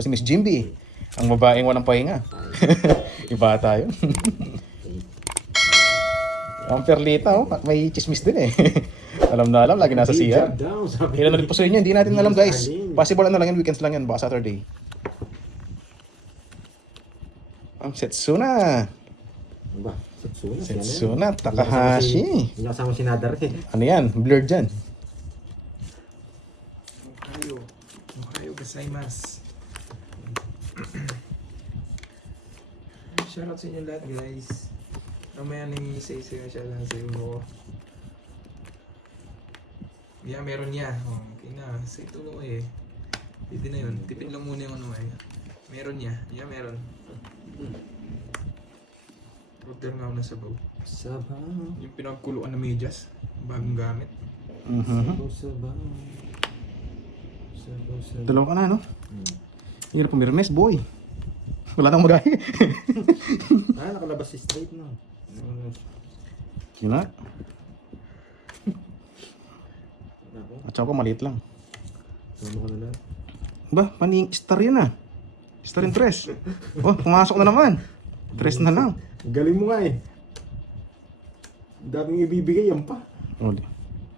Si Miss Jimby, ang babaeng walang pahinga. Iba tayo. Ang perlita, oh. May chismis din eh. Alam na alam, lagi nasa siya. Ilan ulit po sa inyo, hindi natin alam guys. Possible ano lang yan, weekends lang yan, baka Saturday. Ang Setsuna. Ba, Setsuna, Takahashi. Hindi kasama si Nadar eh. Ano yan? Blurred dyan. Ohayo gozaimasu. Shoutout sa inyo lahat guys. Mamaya nang isa-isa yung shoutout sa inyo. Yeah, meron niya. Oh, okay na. Sa ito mo eh. Pwede na yun. Tipin lang muna yung ano eh. Meron niya. Yeah, meron. Order nga ako na sabaw. Sabaw. Yung pinagkuluan na medyas. Bagong gamit. Sabaw. Dalawa ka na, no? Hirap pumirmes, boy. Wala nang magaya. Nakalabas si straight no. Yun na. At saka ko maliit lang. Sama ka na lang. Ba, paning star yan ah. Star in tres. Oh, pumasok na naman. Tres na lang. Galing mo nga eh. Daming ibibigay yan pa. Oh, Sige,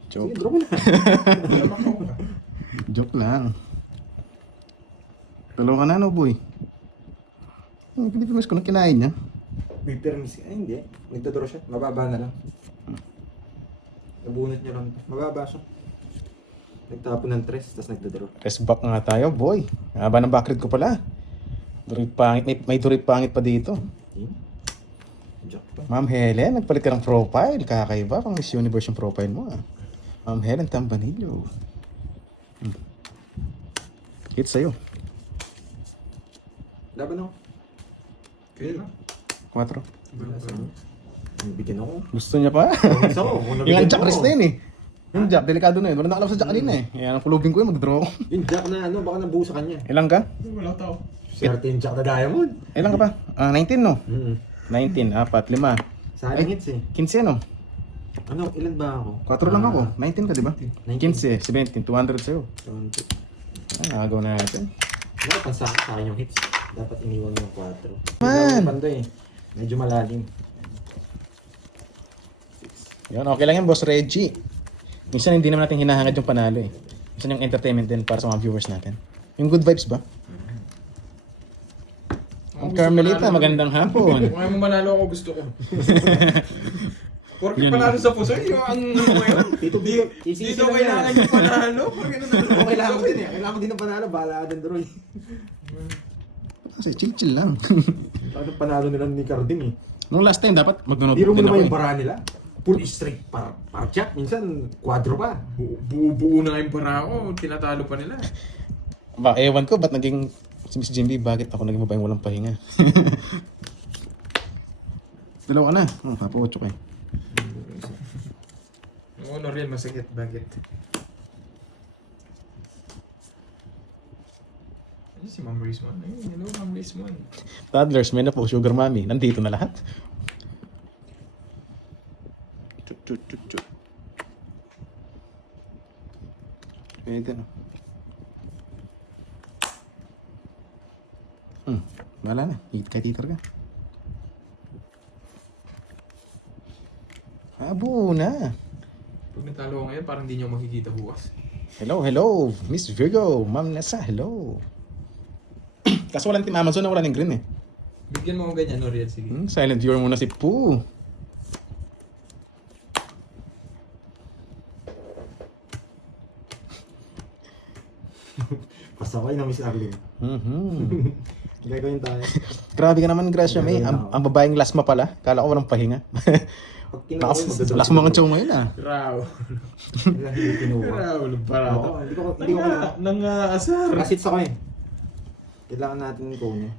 joke. draw mo na. Joke lang. Dalawa ka na, no, boy? Ang pinipimas ko nang kinain niya. Pipermis ka. Ay, hindi. Nagdadraw siya. Mababa na lang. Nabunot niya lang. Mababa siya. Nagtapon ng tres, tapos nagdadraw. Rest back nga tayo, boy. Haba ng backread ko pala. Durit pangit. May durit pangit pa dito. Jack pa. Ma'am Helen, nagpalit ka ng profile. Kakaiba, pang Miss Universe yung profile mo ah. Ma'am Helen Tambanillo. Hit sa'yo. Laban ako. Kaya lang. 4. Bigyan ako. Gusto niya pa? Gusto ko. Yung Jack Rest na yun eh. Yung Jack, delikado na yun. Wala nakalap sa Jack kanina eh. Kaya ang pulubing ko yun, mag-draw ako. Yung Jack na ano, baka nabuo sa kanya. Ilang ka? Wala tao. Swerte yung Jack na diamond. Ilang ka pa? 19 no? 19, 4, 5. Sayang hits eh. 15 no? Ano, ilan ba ako? 4 lang ako. 19 ka, di ba? 15, 17, 200 sa'yo. Nagaw na natin. Wala, sa akin yung hits. Dapat iniwan yung 4. Man! Pando eh. Medyo malalim. Yun, okay lang yan, Boss Reggie. Minsan hindi naman natin hinahangad yung panalo eh. Minsan yung entertainment din para sa mga viewers natin. Yung good vibes ba? Ang Carmelita, magandang hapon. Kung ayaw mo manalo ako, gusto ko. Porque panalo sa puso, yung ang ano mo yun. Dito kailangan yung panalo. Porque nanalo. Kailangan ko din eh. Kailangan ko din ng panalo. Bahala ka din, Droy. Kasi chill lang. Ano panalo nila ni Cardim eh. Nung last time, dapat mag-note Biro mo din ako naman eh. yung bara nila. Full straight par jack. Minsan, quadro pa. Buo na yung para ko, tinatalo pa nila. Ba, ewan ko, ba't naging si Miss Jimby, bakit ako naging babaeng walang pahinga? Dalawa ka na. Papa-8 ka eh. Yung honor yan, masakit. Bakit? Ay, si Ma'am Rizman. Ay, hello Ma'am Rizman. Toddlers, men na po, sugar mommy. Nandito na lahat. Chut. Pwede no. Wala na. Hit-ka-titter ka. Abo na. Pag natalo ko ngayon, parang hindi nyo makikita bukas. Hello. Miss Virgo. Ma'am Nessa, hello. Kaso walang Team Amazon na wala ng green eh. Bigyan mo ko ganyan, Noriel. Sige. Silent viewer muna si Pooh. Pasaway na Miss Arlene. Gagawin tayo. Grabe ka naman, Gracia May. Ang babaeng lasma pala. Kala ko walang pahinga. Pag kinuha ko yung magdadala. Lasma ang chow ngayon ah. Raw. Hindi kinuha. Raw, para Oo, hindi ko kinuha. nang asar. Kasits ako eh. Kailangan natin yung cone.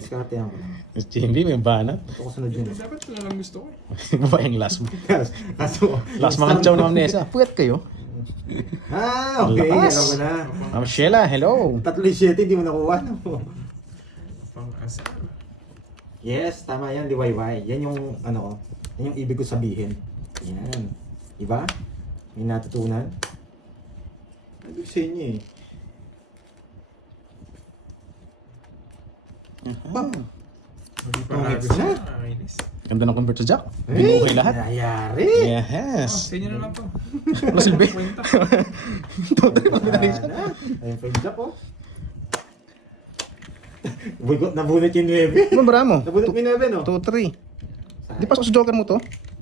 Diskartehan ko lang. Miss Jimmy, may banat. Ito ko sunod yun. Dapat yun na lang gusto ko eh. Babaeng lasma. Kaso, Lasma ang chow na Ma'am Nessa. Puyat kayo. Okay. Lakas. Alam ko na. Ma'am Sheila, hello. 3-7, hindi mo nakuha. No? Pang asar. Yes, tama yan, liwayway. Yan yung, ano ko, yan yung ibig ko sabihin. Yan. Diba? May natutunan. Ibig sa inyo eh. Bam. Hindi pa Oh, nagos it's na. na. Nakakainis. Ganda ng convert sa jack. Binuhay lahat. Nangyayari. Oh, Yes. sa inyo na lang to. Ano silbi? Kwenta. Totally pag binalisan. Ayun pa yung jack, oh. Bugot, nabunot yung 9. Ano bara mo? Nabunot mo yung 9, no? 2-3. Di pasok sa joker mo to?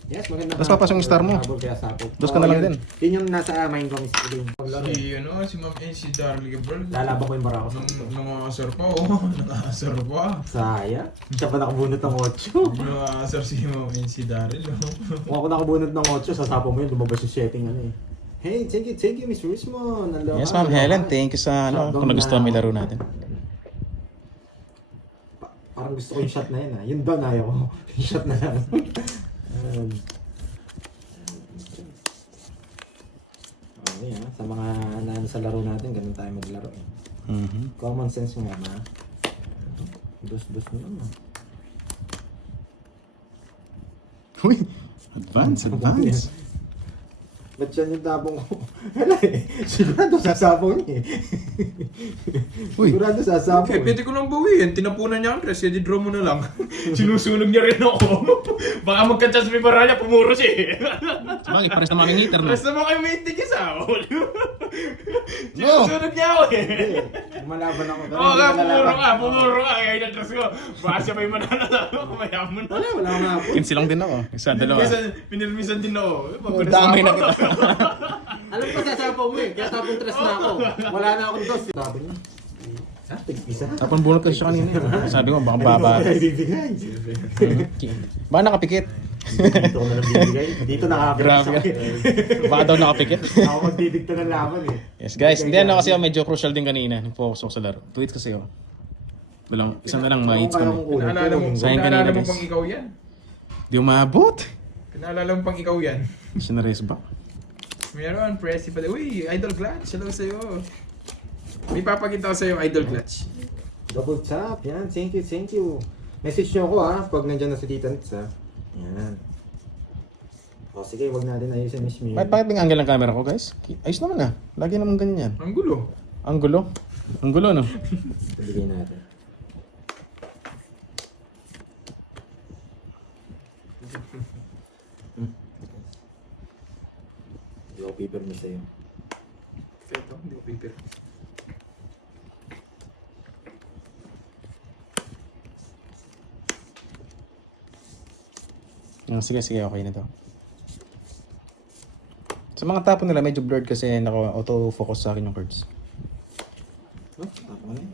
Yes, maganda. Tapos papasok yung star mo. Kaya sapot. Dos ka na lang din. Yun yung nasa mind ko, Mr. Ling. Si Ma'am A, si Darlie Gabriel. Lalaban ko yung barako. Nangasar pa, oh. Nangasar pa. Saya. Siya pa nakabunot ng 8. Nangasar si Ma'am A, si Daryl. Kung ako nakabunot ng 8, sasapo mo yun, lumabas yung setting ano eh. Hey, thank you, Miss Rismon. Yes, Ma'am Helen. Thank you sa ano. Kung nagustuhan mo yung laro natin. Parang gusto ko yung shot na yun ah. Yun doon ayaw ko. Yung shot na lang. Okay ah. Sa mga nano sa laro natin, ganun tayo maglaro eh. Common sense nga ma. Dos mo naman. Uy! Advance. Ba't yan yung tapong ko? Hala eh. Sigurado sasapong niya eh. Uy. Sigurado sasapong Okay, pwede ko lang bawiin. Tinapunan niya ang Andres. Di draw mo na lang. Sinusunog niya rin ako. Baka magka-chance may baranya, pumuro siya eh. Sabagay, pares na maming hitter, no? Rest naman kayo may intigis ah. No! Sinusunog niya ako eh. Lumalaban ako. Oo nga, pumuro ka. Kaya in-address ko. Baka siya may mananalo. Mayaman na. Wala nga po. Kinsi lang din ako. Isa, dalawa. Pinilmisan din ako. Damay na kita. Alam ko sasapaw mo eh. Kaya tapong tres na ako. Wala na akong dos. Sabi niya. Ha? Tig-isa? Tapon bunot kasi siya kanina. Sabi ko, baka baba. Ano mo bibigay? Baka nakapikit. Dito ko na lang bibigay. Dito nakakapit Grabe sa ka. akin. Baka daw nakapikit. Ako magdidikta ng laban eh. Yes guys, hindi ano kasi medyo crucial din kanina. Nag-focus ako sa laro. 2 hits kasi ako. Isang na lang ma-hits ko na. Pinaalala mo, Sayang pinaalala kanina, mo guys. pang ikaw yan. Di umabot. Pinaalala mo pang ikaw yan. Sinares ba? Meron, pressy pa. Uy, Idol Clutch. Hello sa'yo. May papakita ko sa'yo, Idol Clutch. Double tap. Yan. Thank you. Message nyo ako ha. Pag nandyan na si Tita Nits ha. Yan. O sige, wag natin ayusin Miss Mia. Bakit may angle ng camera ko guys? Ayos naman ah. Lagi naman ganyan yan. Ang gulo. Ang gulo. Ang gulo no? Ibigay natin. Hindi ako paper miss sa'yo. Ito, hindi ko paper. Sige, okay na to. Sa mga tapo nila, medyo blurred kasi naka-auto-focus sa akin yung cards. Oh, ako na yun.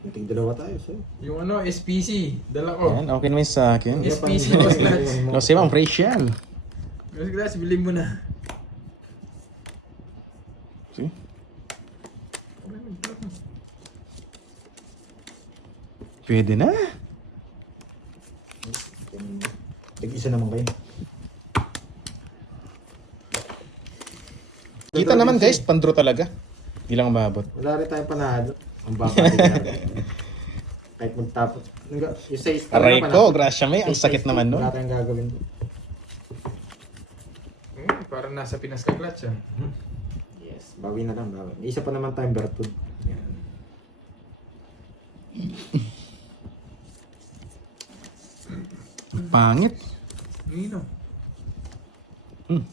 Nating dalawa tayo sa'yo. Yung ano, SPC. Dala ko. Ayan, okay naman sa akin. SPC, Boss Clutch. No, si Ma'am Rachel. Boss Clutch, bilhin mo na. See? Pwede na. Tag-isa naman kayo. Kita naman guys, pandro talaga. Hindi lang maabot. Wala rin tayong panalo. Ang baka din. Kahit magtapos. Yung sa star Aray na ko, panalo. grasya may. Ang sakit naman nun. Wala tayong gagawin. Parang nasa Pinas ka Clutch ah. Yes. Bawi na lang. Bawi. May isa pa naman tayong Bertud. Yan. Pangit. Nino. Hmm.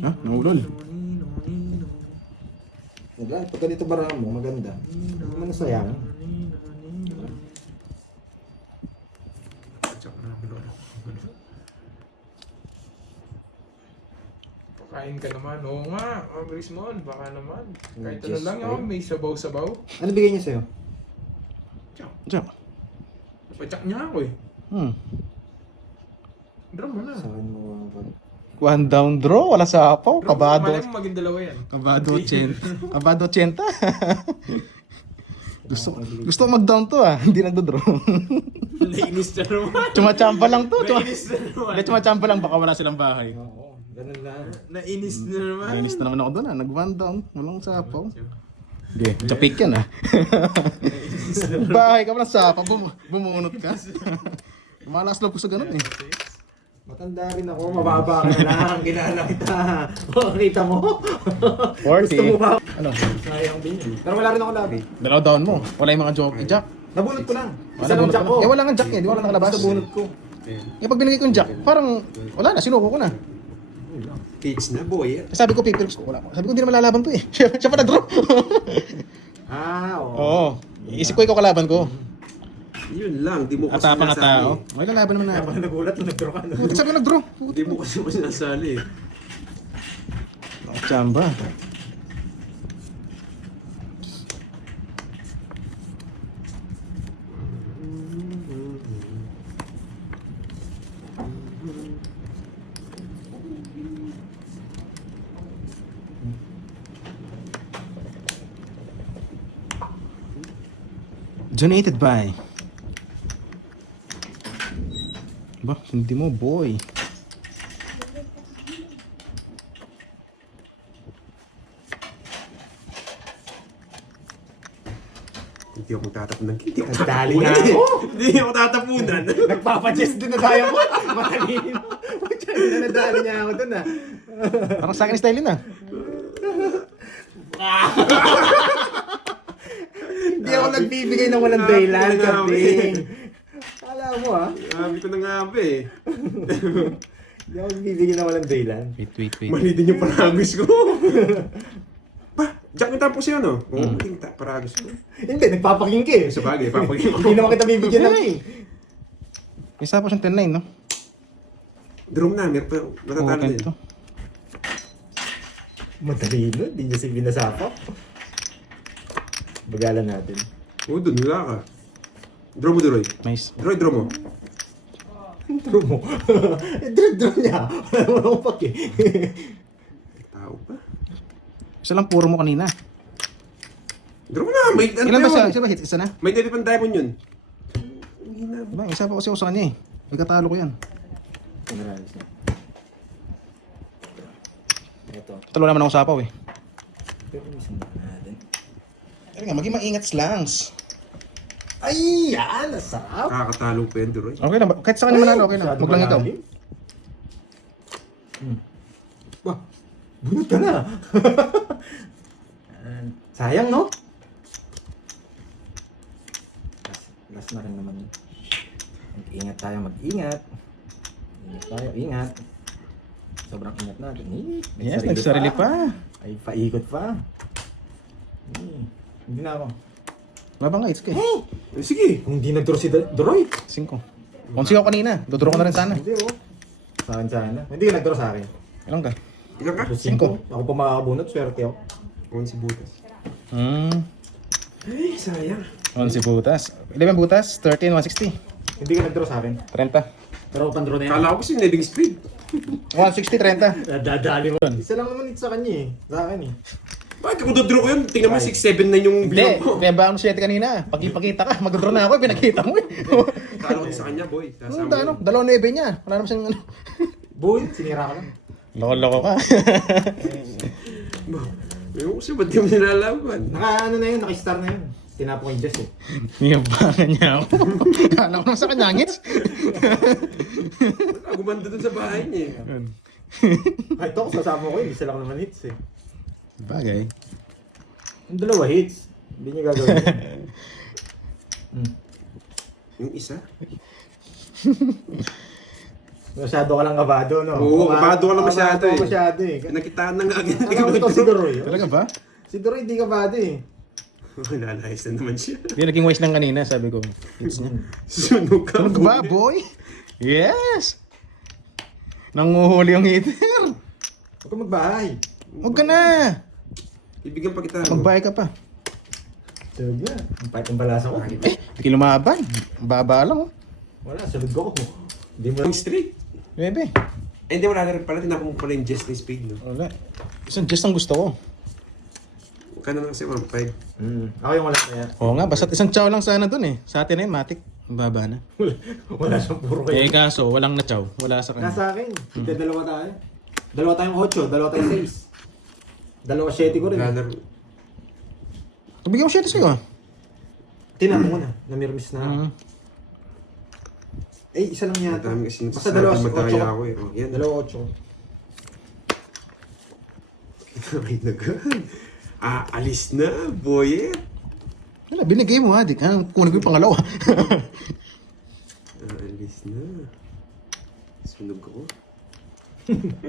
Ah, nahulol. Wala. Pag ganito barang mo, maganda. Hindi mo nasayang. Pakain ka naman. Oo nga, Rismon, baka naman. Kahit ano Just lang wait. yun, may sabaw-sabaw. Ano bigay niya sa'yo? Diyan. Pachak niya ako eh. Drum mo na. Sa akin mo. One down draw, wala sa apaw. Drum mo, Kabado. malay mo maging dalawa yan. Kabado 80. Kabado 80. gusto ko mag-down to ah. Hindi nagdo-draw. Nainis na naman. Chumachamba lang to. Nainis na naman. Hindi, chumachamba lang. Baka wala silang bahay. Oo. Ganun lang. Nainis na naman. Nainis na naman ako doon ah. Nag-one down. Walang sa apaw. Hindi, japik yan ah. Bahay ka walang sa apaw. Bumunot ka. Malas loob ko sa ganun eh. Matanda rin ako, mababa ka na lang, kilala kita. Kita mo? 40. Gusto mo ba? Ano? Sayang din yun. Pero wala rin ako labi. Dalaw down mo. Wala yung mga jack. Nabunot ko lang. Wala Isa lang bunot jack ko ko. na. Wala nga jack eh. Di wala nakalabas. Basta bunot ko. Pag binigay ko yung jack, parang wala na. Sinuko ko na. Cage na, boy. Sabi ko, pipilips ko. Wala. Sabi ko, hindi na malalaban to eh. Siya pa nag-draw. Oo. Oo. Isip ko ikaw kalaban ko. Yun lang, di mo kasi Atapang na nasali. tao. May kalaban naman Kaya na. pag nagulat, nag-draw ka. Puti sabi ko nag-draw. Di mo kasi nasali. Chamba. Donated by. Ba, hindi mo boy. Hindi ako magtatapunan. Hindi ako Nagdali tatapunan. na ako. Hindi ako tatapunan. Nagpapachest din na tayo mo. Matalino. Nadali niya ako dun ah. Parang sa akin style yun ah. Hindi ako nagbibigay ng walang dahilan, Kaping. Kala mo ah. Sabi ko na nga ba eh. Hindi ako nagbibigay ng walang dahilan. Wait. Mali din yung paragos ko. Pa, Jack na tapos yun, no? Oo, maling paragos ko. Hindi, nagpapaking ka eh. Sa bagay, papagin ko. Hindi naman kita bibigyan ng king. Isa pa siyang 10-9 no? Drum na, meron pa natatalo Okay din. to. Matalino, hindi niya si binasapa. Bagalan natin. Oo, dun, wala ka. Draw mo, Droy. Nice. Droy, draw mo. Draw mo. Draw niya. Wala mo nang pake. Tao pa. Isa lang puro mo kanina. Draw mo na, may ano Ilan ba yun? siya? Isa ba hits? Isa na? May Devi Pan Diamond yun. Diba? Isa pa kasi ako sa kanya eh. Nagkatalo ko yan. Ito. Talo naman ako sapaw eh. Pero isang natin. Kaya nga, maging maingat slangs. Ay, yan! Nasarap! Kakatalo pa yun, Droy. Okay lang ba? Kahit sa kanya manalo, okay lang. Masyado Huwag lang ikaw. malalim. Bah, bunot ka na. Sayang, no? Last na rin naman yun. Mag-ingat tayo, mag-ingat. Ingat tayo, ingat. Sobrang ingat natin. May Yes, sarili nagsarili pa. Ay, paikot pa. Hindi na ako. Mabang nga, it's okay. Eh, sige. Kung hindi nag-draw si Droy. 5. Kung sigaw kanina, dodoro ko na rin sana. Hindi, oh. Sa akin sana. Hindi ka nag-draw sa akin. Ilang ka? Ilan ka? 5. Ako pa makakabunot, swerte ako. Kung si Butas. Ay, sayang. 11 butas. 11 butas, 13, 160. Hindi ka nag-draw sa akin. 30. Pero pan-draw na yan. Kala ko kasi nebbing speed. 160, 30. Dadali mo. Isa lang naman ito sa kanya eh. Sa akin eh. Bakit kung dodraw ko yun? Tingnan mo 6-7 na yung Hindi, bilang ko. may ba 7 kanina. Pagkipakita ka, mag-draw na ako, pinakita mo eh. Kala ko din sa kanya, boy. Ano, Kasama ano, yun. 2-9 niya. Wala naman siyang ano. Boy, sinira ko lang. Loko-loko ka. Ayun kasi ba't di mo nilalaban? Naka-ano na yun, naka-star na yun. Tinapo ko yung Jess eh. Niyabangan niya ako. Kala ko na sa kanyangits. Wala, gumanda dun sa bahay niya. Kahit ako, sasama ko yun. Isa lang naman hits eh. Bagay. Yung dalawa hits. Hindi niya gagawin. Yung isa? Masyado ka lang kabado, no? Oo, kabado ka lang masyado eh. Masyado eh. Pinakitaan na nga agad. Alam mo ito si Doroy. Talaga ba? Si Doroy hindi kabado eh. Nalayas na naman siya. Hindi, naging wise lang kanina, sabi ko. Hits niya. Sunog ka. Sunog ba, boy? Yes! Nanguhuli yung hitter. Huwag ka magbahay. Huwag ka na. Ibigyan pa kita. Magbahay ka pa. Sunod na. Ang pahit ng balasa ko. Hindi lumaban. Baba lang oh. Wala, sunod ko. Hindi mo Yung straight. Bebe. Eh, hindi, wala na rin pala. Tinapon mo pala yung Jess ni Spade, no? Wala. Isang just ang gusto ko. Kano na kasi 1.5. Ako yung wala kaya. Oo nga, basta isang chow lang sana dun eh. Sa atin na yun, matik. Baba na. Wala siyang puro Eh kayo. kaso, walang na chow. Wala sa kanya. Nasa akin. Hindi, dalawa tayo. Dalawa tayong 8, dalawa tayong 6. Dalawa 7 ko rin. Lalaro. Bigyan mo siya sa'yo ah. Tinapon ko na. Namirmis na. Eh, isa lang yata. Madami kasi Basta dalawa, nagsasabi, madaya 8. ako eh. Oh, yan. Dalawa 8. Ay, nagan. Alis na, boy. Wala, binigay mo ha. Di ka, kunin ko yung pangalawa. Alis na. Sunog ako.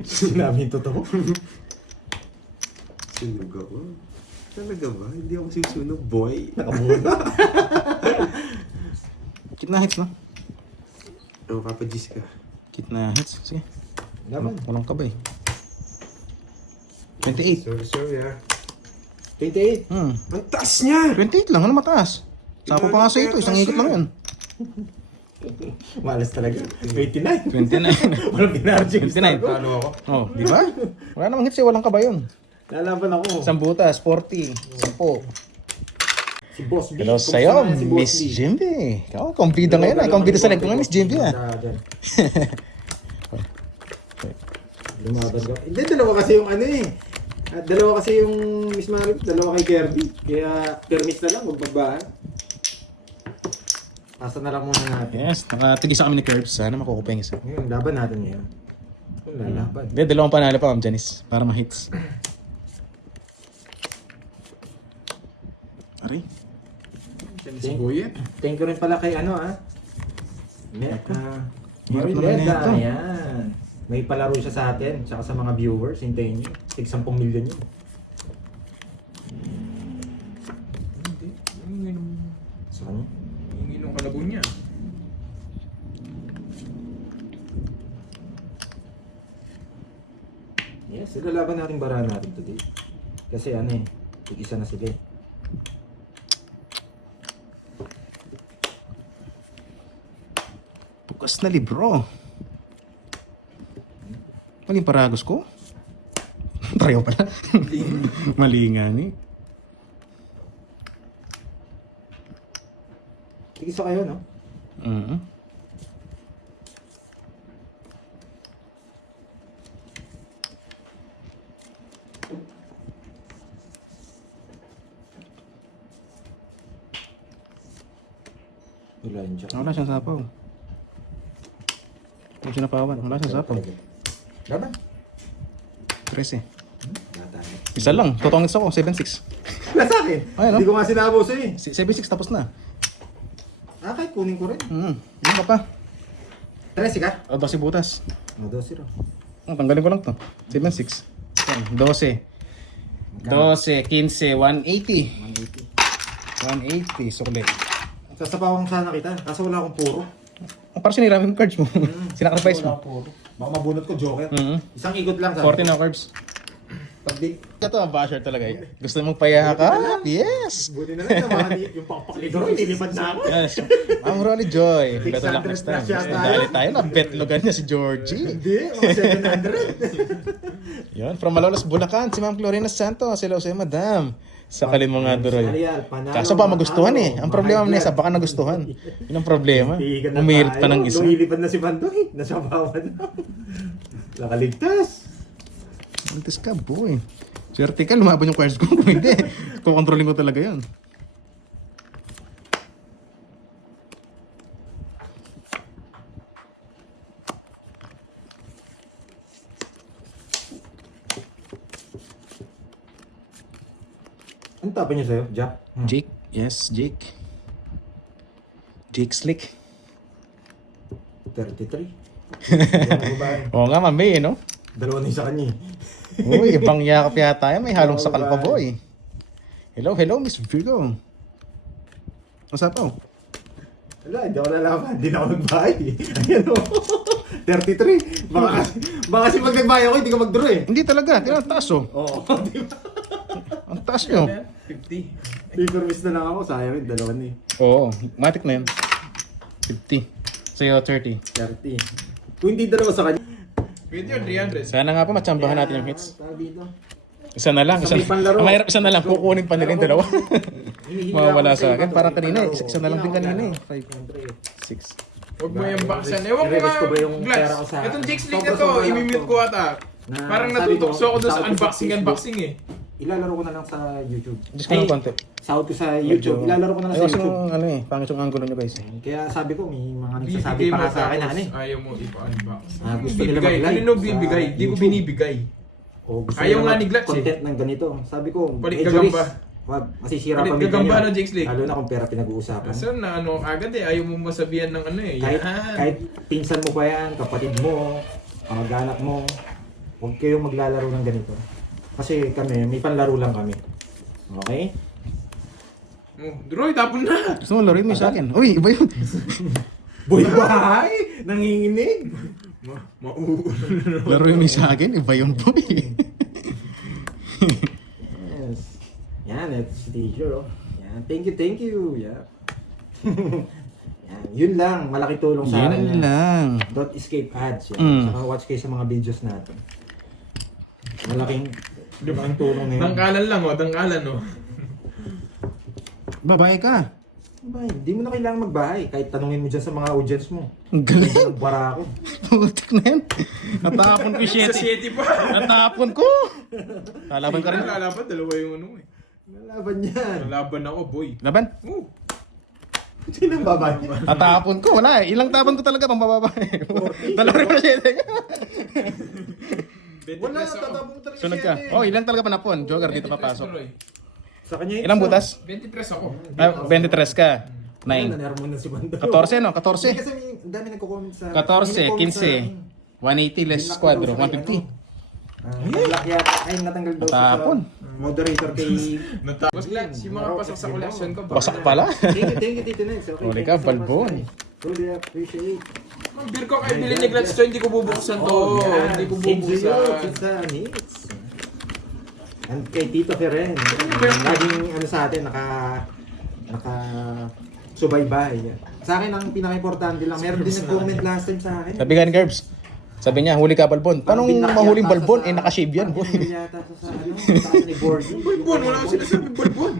Sinabi yung totoo. Sunog ako. Talaga ba? Hindi ako susunog, boy. Nakabuha. Kitna hits na. Ano, Papa G's ka? Kitna hits. Sige. Laban. Walang kabay. 28. Sorry ah. 28. Ang taas niya! 28 lang. Ano mataas? Sako pa nga sa ito. Isang ikot lang yun. Malas talaga. 89. 29. Walang pinarjing. 29. Talo ako. Oh, di ba? Wala namang hits eh. Walang kabay yun. Lalaban ako. Isang butas. 40. 10. Si Boss B. Hello Kumusta sa'yo, naman si Boss Miss B? Jimby. Ikaw, kumbida ngayon ah. Kumbida sa live ko nga, Miss Jimby ah. Lumaban ka. Hindi, dalawa kasi yung ano eh. Dalawa kasi yung Miss Mario, dalawa kay Kirby. Kaya permis na lang, huwag magbahan. Asa na lang muna natin. Yes, nakatigisa kami ni Curbs. Sana makukupa yung isa. Ngayon, laban natin ngayon. Lalaban. Hindi, dalawang panalo pa, Ma'am Janice. Para ma-hits. Aray. Si Boyet. Thank you rin pala kay ano Hirap Marileda, naman nito. ayan. May palaro siya sa atin, tsaka sa mga viewers, hintayin nyo. 10 million yun. Hindi. Yung Sa kanya. inong kalabon niya. Yes, ilalaban natin barahan natin today. Kasi ano eh, tig-isa na sila eh. Bukas na libro. Maling paragos ko? Tayo pala. Mali nga ni. Tig-isa kayo, no? Wala yun siya. Wala siyang sapaw. Huwag siya napawan. Wala siyang sapaw. Laban. 13. Natalo. Isa lang. Totoong hits ako. 7-6. Wala sa akin. Ay, no? Hindi ko nga sinabaw sa'yo eh. 7-6 tapos na. Kahit kunin ko rin. Hindi ka pa. 13 ka? O, 12 butas. O, 12 ro. Tanggalin ko lang to. 7-6. 12. 12, 15, 180. 180. Sulit. Sasapawan sana kita. Kaso wala akong puro. Para sinira mo yung cards mo. Sinacrifice Wala mo. akong puro. Baka mabunot ko, Joker. Mhm. Isang ikot lang sa 40 na cards. Pag di, Ito ang basher talaga. Gusto mong payakap? Yes! buti na lang naman yung pakpaklidor, nilipad na ako. Yes. Ang Rolly Joy. 600 Beto lang next time. plus yata Dali yun. tayo na betlogan niya si Georgie. Hindi, mga 700. Yan, from Malolos, Bulacan, si Ma'am Clorina Santos. Hello sa'yo, madam. Sa Kalimanga Duroy. Ariel, panalo, Kaso ba magustuhan eh. panalo, Ang problema mahal Nessa, yan. baka nagustuhan. Yun ang problema. Tigan na Umirit pa tayo. ng isa. Lumilipad na si Bandoy. Nasa bawah na. Nakaligtas. Antes ka, boy. Swerte ka, lumaban yung cards ko. Kung hindi, kukontrolin ko talaga yan. Ano tapin niyo sa'yo? Jack? Jake, yes, Jake. Jake Slick. 33. Ano ba? Oo nga, mami, no? Dalawa na yung sa kanya eh. Uy, ibang yakap yata yan. May halong sakal pa, boy. Hello, hello, Miss Virgo. What's up, oh? Wala, hindi ako nalaman. Hindi na ako nagbahay. Ayan o. 33. Baka kasi pag nagbahay ako, hindi ka mag-draw eh. Hindi talaga, tingnan ang taas, oh. Oo. Ang taas nyo. 50. Paper miss na lang ako. Sayang yun, dalawa na eh. Oo, matik na yun. 50. Sa'yo, 30. 30. Kung hindi dalawa sa kanya. 20 or 300. Sana nga po, matsambahan natin yung hits. Tawag dito. Isa na lang. Isa, May panlaro. ang mahirap, isa na lang. Kukunin pa nila yung dalawa. Hinihingi Mawawala ako sa akin. iba, Parang may kanina, panlaro. isa na lang din kanina eh. Siyempre. 6. Huwag mo yung baksan. Ewan ko I-release nga, ko ba yung pera ko Glass. sa- Itong Jake's League na Sobra-sobra to, lang imimute to. ko ata. Na- Parang sabi ko, natutokso ako doon sa tawag ko sa unboxing Facebook. eh. ilalaro ko na lang sa YouTube. Just ko ng konti. Sahod ko sa YouTube, ilalaro ko na lang sa Ayos YouTube. yung ano eh, pangit yung angulo nyo guys. Kaya sabi ko, may mga nagsasabi Bibigay pa mo nga sa akin na tapos ano eh. ayaw mo ipa-unbox. Gusto nila Bibigay. mag-live Kanino sa bibigay? Di ko YouTube. binibigay. O gusto Ayaw nila nga ni Glatz eh. content ng ganito. Sabi ko, Palit medyo gagamba. risk. Wag, masisira Palit pamilya gagamba niyo. na, Jakes Lake. Lalo na kung pera pinag-uusapan. Sir, na ano agad eh. Ayaw mo masabihan ng ano eh. Kahit pinsan mo pa yan, kapatid mo, kamag-anak mo, huwag kayong maglalaro ng ganito. Kasi kami, may panlaro lang kami. Okay? Oh, Droy, tapon na! Gusto mo laruin mo yung sa akin? Uy, iba yun. Boy, bahay! Nanginginig! Laruin mo yung sa akin, iba yun boy. Yes. Yan, ito si teacher, oh. Yan, thank you. Yeah. Yan, yun lang, malaki tulong sa akin. Yan lang. Don't escape ads. Yan. Mm. Saka watch kayo sa mga videos natin. Malaking tulong na yun. Dangkalan lang oh, dangkalan oh. Babae ka. Ba, hindi mo na kailangan magbahay. Kahit tanungin mo dyan sa mga audience mo. Ang galing. Nagbara ako. Putik na yan. Natapon ko yung Sa shit. 7 pa. Natapon ko. Lalaban ka rin. Lalaban, dalawa yung ano eh. Nalaban yan. Lalaban ako, boy. Laban? Oh. Sino ang babae? Natapon ko. Wala eh. Ilang tapon ko talaga pang bababae. Dalawa rin na shit. Wala, tatabong talaga Sunod siya. ka. Oh, ilang talaga panapon. Joker dito papasok. Sa kanya Ilang butas? 23 ako. 23 ka. 9. Nanermo na si Bando. 14 no? Hindi, 14. kasi may ang dami nagko-comment sa 14, 15. 180 less squadro. 150. Naglakya. Ay, natanggal daw Natapon. sa moderator kay... Natapos Glats, yung mga pasok sa collection ko. Basak pala. Thank you, Tito Nels. Okay, Huli thank ka, you so much, Balbon. guys. Truly appreciate. Ang beer ko kayo bilhin ni Glats to, hindi ko bubuksan to. Hindi ko bubuksan. Pizza Nix. And kay Tito Ferren. Laging ano sa atin, subaybay. Sa akin, ang pinaka-importante lang, meron din nag-comment last time sa akin. Sabi ka ni Gerbs. Sabi niya, huli ka balbon. Paano mahuling balbon? Eh, nakashave yan, boy. Yata sa ano, sa ni Gordy. Bulbon, wala akong sinasabi bulbon.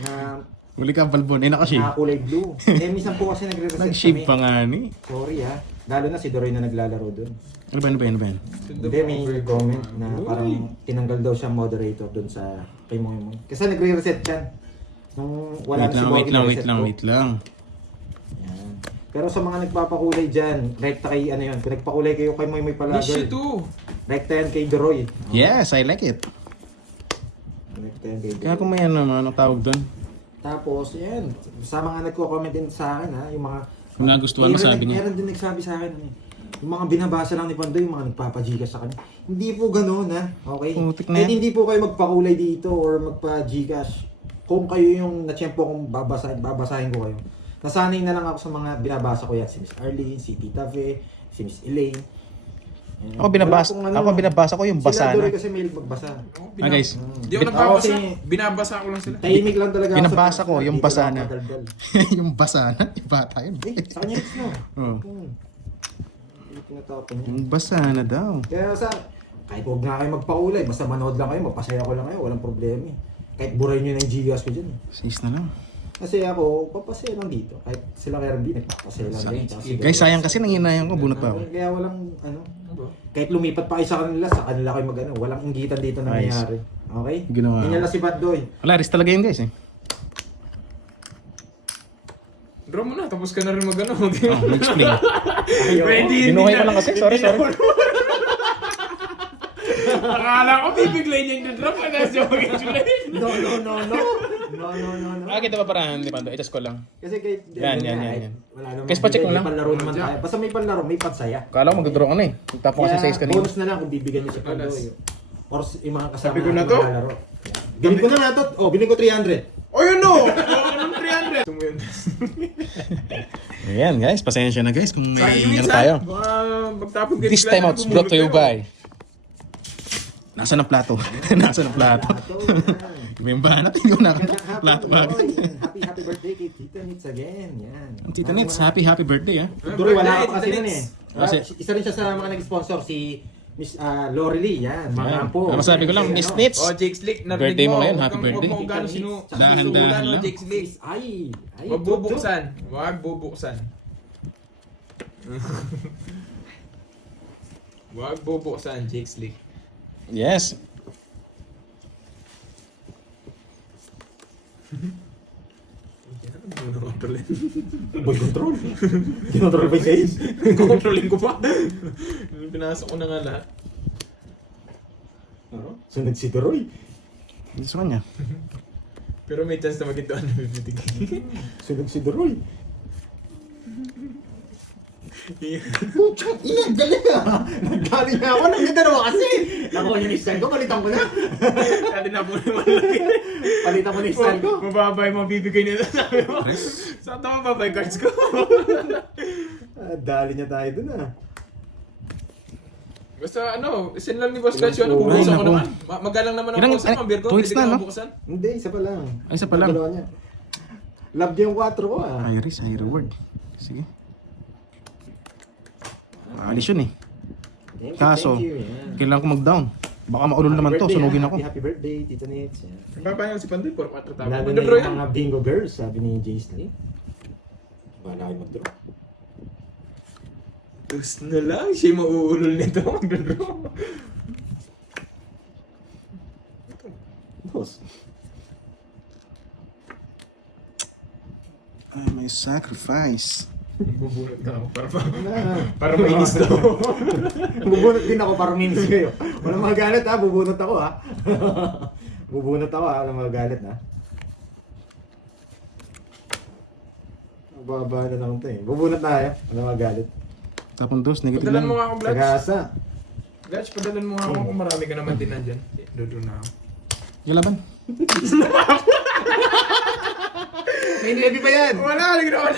Na Huli ka balbon. Eh, nakashave. kulay blue. Eh, minsan po kasi nagre-reset Nag-shave kami. pa nga ni. Sorry ha. Lalo na si Doroy na naglalaro doon. Ano ba, ano ba, ano ba? Hindi, may comment na parang tinanggal daw siya moderator doon sa kay Moy Moy. Kasi nagre-reset yan. Nung wala na si Borgie, Wait lang. Yan. Pero sa mga nagpapakulay dyan, rekta kay ano yun, kung nagpakulay kayo kay Moy Moy pala, Nishi girl, to. rekta yan kay Doroy. Yes, I like it. Rekta yan kay Kaya Doroy. kung may ano, anong tawag doon? Tapos, yan, sa mga nagko-comment din sa akin ha, yung mga... Kung nagustuhan mo, sabi niya. Meron din nagsabi sa akin, yung mga binabasa lang ni Pandoy, yung mga nagpapagigas sa kanya. Hindi po gano'n ha, okay? Putik na Kahit yan. hindi po kayo magpakulay dito or magpa-gigas. Kung kayo yung natsyempo kung babasahin ko kayo. Nasanay na lang ako sa mga binabasa ko yan. Si Miss Arlene, si Tita Fe, si Miss Elaine. Yan. Ako binabasa, Wala pong ako binabasa ko yung basa Sila Dory na. kasi mahilig magbasa. Ah, guys. Hindi ako Bin- nagbabasa. Ako, Binabasa ko lang sila. Tahimik lang talaga ako Binabasa ko, yung dito basa lang na. ako madaldal. yung basa na. Yung bata yun. Eh, sa kanya it's no. Oh. Hindi tinatapon niya. Yung basa na daw. Kaya sa, kahit huwag na kayo magpakulay, basta manood lang kayo, magpasaya ko lang kayo, walang problema eh. Kahit buray nyo na yung gigas ko dyan. Sis na lang. Kasi ako, papasaya lang dito. Kahit sila Kirby, nagpapasaya lang din. Tapos si Guys, sayang kasi nanginayang ko, bunot pa ako. Kaya walang, ano, kahit lumipat pa kayo sa kanila kayo mag-ano. Walang inggitan dito na Ayos. nangyari. Okay? Ginawa. Ganyan lang si Bad Doy. Wala, risk talaga yun guys eh. Draw mo na, tapos ka na rin mag-ano. Oh, explain. Pwede, Binuhay ko lang kasi, sorry. Akala ko bibiglay niya yung drop ka na siya mag-explain. No. Ah, kita pa parahan, di ba? I-test ko lang. Kasi kahit, Yan. Wala naman. Guys, pacheck mo may lang. panlaro naman tayo. Basta may panlaro, may pansaya. Kala ko mag-draw ka na eh. Tapos ko sa 6 kanina. bonus na lang kung bibigyan niyo si Bad Doy. Or yung mga kasama Sabi ko na natin to? maglalaro. Bilhin ko na nga to. Oh, bilhin ko 300. O yun no! Anong 300? Gusto mo yun? Ayan guys, pasensya na guys kung may Yung ano isa, tayo. baka magtapon ka This time out is brought to you by... Nasaan ang plato? Nasaan ang plato? Yung bahanap, tingnan na plato ka. Happy birthday kay Tita Nits again. Yan. Tita Nets, happy birthday ah. Duroy, wala ako kasi Tita nun Nits. eh. Kasi- Isa rin siya sa mga nag-sponsor, si Miss Lori Lee. Yan, mga Ayan. po. Ang masabi ko lang, Miss Nits. Oh, Jake Slick, narinig Birthday mo ngayon, Huwag happy kang- birthday. Huwag mo gano'n Dahan-dahan sinusulan no, lang. Jake Slick. Ay, Huwag bubuksan. Huwag bubuksan. Huwag bubuksan, Jake Slick. Yes. kontrolin. Ball control. Kinontrol ba yung ace? Kontrolin ko pa. Pinasok ko na nga lahat. Sunod si Turoy. Hindi sa kanya. Pero may chance na maging 250. Sunod si Turoy. Puchak, ina, galing ah! Naggaling nga ako, nagdadalawa kasi! Nakuha niya yung style ko, palitan ko na. Dati na po naman laki. Palitan ko na yung style ko. Mababa yung mabibigay nila sabi mo. Saan ito mababa yung cards ko? Dali niya tayo dun ah. Basta ano, isin lang ni Boss Clutch yun. Nabubukasan ko Ay, naku. naman. Magalang naman Ilang- ako sa ay, pambir ko. 2 hits Pwede na, ko no? mabukasan. Hindi, isa pa lang. Ay, isa pa lang. Dalawa niya. Love niya yung 4 ko ah. Iris, high reward. Sige. Alis yun eh. Thank you, Kaso, thank you. Yan. kailangan ko mag-down. Baka maulol Happy naman to, birthday, sunugin ah. ako. Happy birthday, Tito Nitz. Yan. Nagpapayan si Pandoy, 4-4 tao. Lalo na Mag-draw yung yan. mga bingo girls, sabi ni Jace Lee. Bahala kayo mag-draw. Tapos na lang, siya yung mauulol nito. Mag-draw. Boss. I may sacrifice. Bubunot ka ako para Na. para mainis daw. Bubunot din ako para minis kayo. Walang magalit ha, bubunot ako ha. Bubunot ako ha, walang magalit ha. Baba na lang ito eh. Bubunot tayo, walang magalit. Tapon dos, negative Padalan lang. mo nga ako, Glutch. Sagasa. Glutch, padalan mo nga ako kung marami ka naman din nandyan. Dodo na ako. Galaban. May nebi pa yan! Wala, lagi naman.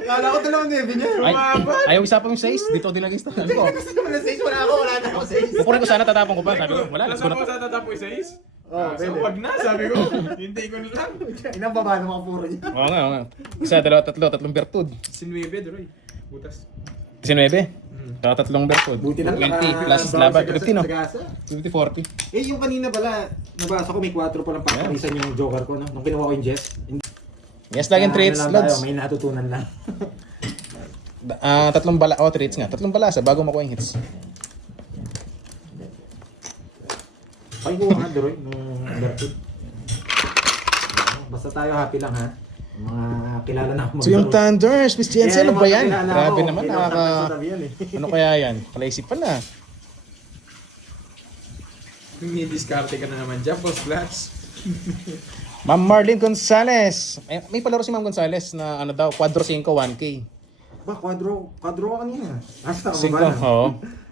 Kala ko dalawang nebi niya. Ay, Lumaban. ayaw isa pa yung 6. Dito din lagi Sabi ko. Gusto naman ng 6, wala na ako 6. Kukunin ko sana, tatapon ko pa. Sabi ko, wala, let's Nasa go na ko to. sa tatapo isa is? Oh, So, pwede. wag na, sabi ko. Hintay ko na lang. Inang baba ng mga puro niya. Oo nga, oo nga. Isa, dalawa, tatlo, tatlong bertud. Sinuebe, Droy. Butas. 19. Tatlong bertud. Buti lang 20 plus laban. 50 no? Sagasa. 50, 40. Eh, yung kanina pala, nabasa ko may 4 pa lang paparisan yung joker ko, no? Nung kinuha ko yung Jess. Yes, laging treats, Ano lang tayo, lads. may natutunan lang. Tatlong bala, treats nga. Tatlong balasa bago makuha yung hits. Pakikuha nga, Droy, nung Bertud. Basta tayo happy lang, ha? Mga kilala na ako So yung Thunders, Miss Jensen, ano ba yan? kilala Grabe ko, naman, kilala ko nakaka... sa tabi yan, eh. Ano kaya yan? Kalaisipan na. May-discarte ka na naman dyan, Boss Clutch. Ma'am Marlene Gonzalez. May palaro si Ma'am Gonzalez na ano daw, Quadro 5, 1K. Ba, quadro ka kanina. Hasta ka 5, ba na? oo.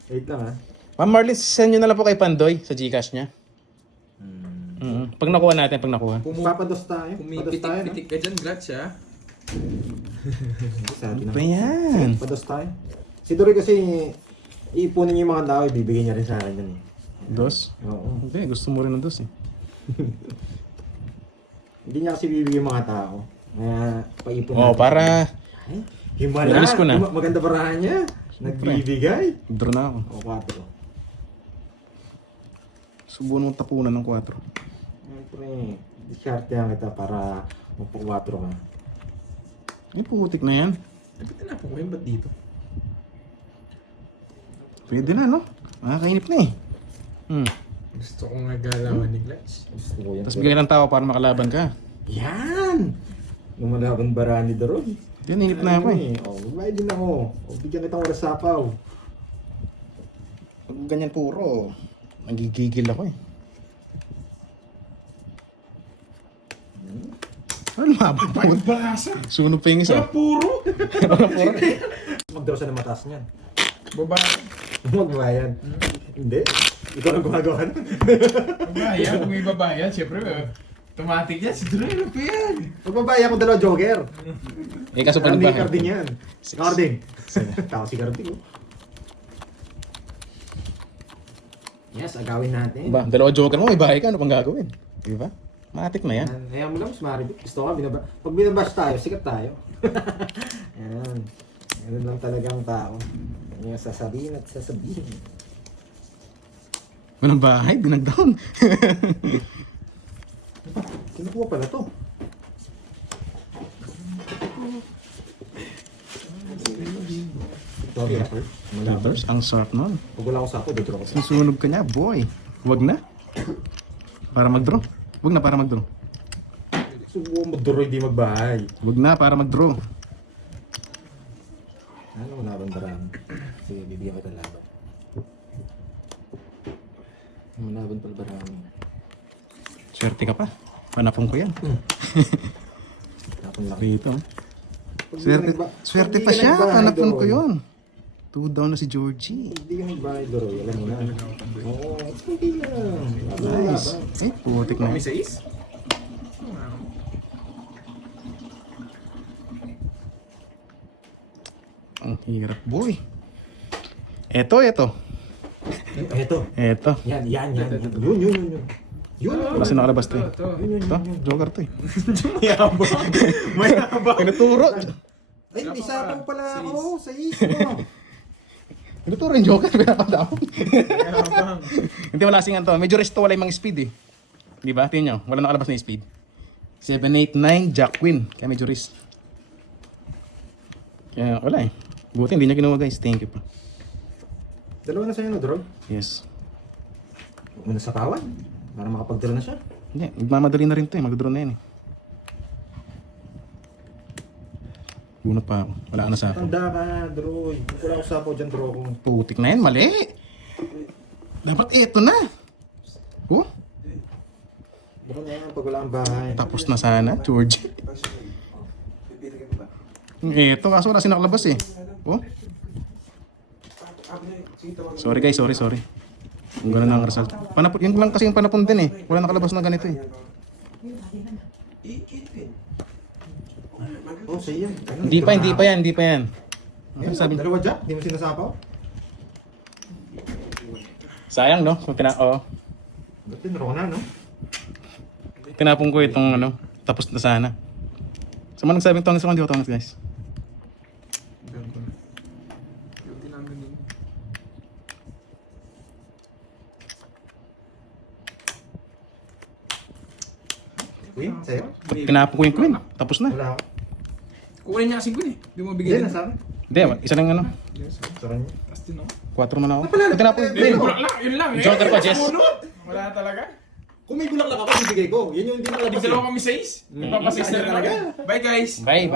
Wait lang, ha? Ma'am Marlene, send nyo na lang po kay Pandoy sa Gcash niya. Pag nakuha natin, pag nakuha. Papados tayo. Pados tayo, no? Pumipitik-pitik ka dyan, Clutch, ha? Sabi Ano na. ba yan? Pados tayo. Si Droy kasi, iipunin niyo yung mga tao, ibibigay niya rin sa akin yun, eh. Dos? Oo. Hindi, gusto mo rin ng dos eh. Hindi niya kasi bibigyan yung mga tao. Kaya, paipon Oh, natin. para Ay, himala. Release ko na. Maganda parahan niya. Nagbibigay. draw na ako. O, 4. Subukan mong tapunan ng 4. Siyempre, diskartehan kita para magpa-4 ka. Ay, putik na yan. Ba't tinapon ko yun? Ba't dito? Pwede na, no? Makakainip na eh. Gusto ko nga galawan ni Clutch. Gusto ko yan. Tapos bigay ng tao para makalaban ka. Yan! Lumalaban baraan ni Daron. Yan, inip na ako eh. O, magbayad din ako. O, bigyan kitang oras sapaw. Pag ganyan puro, nagigigil ako eh. Ano lumabang pa yun? Balasa! Sunog pa yung isa. Puro! Mag-draw siya ng mataas niyan. Baba. Magbayad. Hindi. Ikaw ang gumagawa nun. Babayan, kung may babayan, siyempre, automatic yan. Si Droy, ano pa yan? Magbabayad ako 2 joker. Eh, kaso pa Parang may nagbahay. carding yan. Carding. Tao si carding. Oh. Yes, agawin natin. Ba, dalawa joker mo, may bahay ka, ano pang gagawin? Di ba? Matik na yan. Ayan mo lang, mas maribig. Gusto ko, pag binabash tayo, sikat tayo. Ayan. Ganun lang talagang tao. Ano yung sasabihin at sasabihin. Walang bahay, binag-down. Kinukuha pala to. Sorry, Apple. Lovers, ang sarap nun. Pag wala ko sapo, dito ako sa... Susunog ka niya, boy. Huwag na. Para mag-draw. Huwag na para mag-draw. Subo magduro hindi magbahay. Huwag na para mag-draw. Ano mo laban barang? Sige, bibigyan kita laban. Ano laban pala barang? Swerte ka pa. Panapong ko yan. Tapon lang. Dito. Swerte pa siya. Panapon ko yun. 2 down na si Georgie. Hindi ka magbahay, Doro. Alam mo na. Oo, hindi lang. Nice. Eh, putik na. May 6? Ang hirap, boy. Eto. Eto. Eto. Yan. Yun. Yun. Kasi nakalabas to eh. Yun. Ito, joker to eh. Mayabang. Tinuturo. Ay, may sapaw pala ako sa ismo. Tinuturo yung joker. Pinapanda ako. Hindi, wala singan to. Medyo resto wala yung mga speed eh. Di ba? Tingnan nyo. Wala nakalabas na yung speed. 7, 8, 9, Jack Queen. Kaya medyo risk. Kaya wala eh. Buti hindi niya ginawa guys. Thank you pa. Dalawa na sa'yo, no, Doro? Yes. Huwag mo na sapawan. Para makapag-draw na siya. Hindi, magmamadali na rin to eh. Mag-draw na yan eh. Bunot pa ako. Wala ka na sa akin. Tanda ka, Dro. Wala ako sapaw dyan, Dro. Putik na yan. Mali. Dapat eto na. Oh, Dro na yan, pag wala ang bahay. tapos na sana, George. Eto, kaso wala sinakalabas eh. Oh. Sorry guys, sorry. Kung gano'n ang result. Yun lang kasi yung panapon din eh. Wala nakalabas na ganito eh. Oh, sa'yo yan. Hindi pa yan. Ano sabi? Dalawa dyan? Hindi mo sinasapaw? Sayang no? Kung Ba't tinro na, no? tinapon ko itong ano, tapos na sana. Sa mga nagsabing tongs ako, hindi ko tongs guys. Guilty namin din. Queen, sa'yo? Tinapon ko yung queen, tapos na. Wala ako. Kukunin niya kasi ko eh. Hindi mo Hindi, bigyan. nasa akin. Hindi, isa lang ano. Sa kanya. Tapos din ako. 4 man ako. Tinapon ko Hindi, yung wala lang. Yun lang eh. Joker pa, Jess. Wala talaga. Kung may bulaklak ako, bibigay ko. Yan yung hindi Di nakalabas. dalawa kami 6. Nagpapasix na lang. Bye guys. Bye.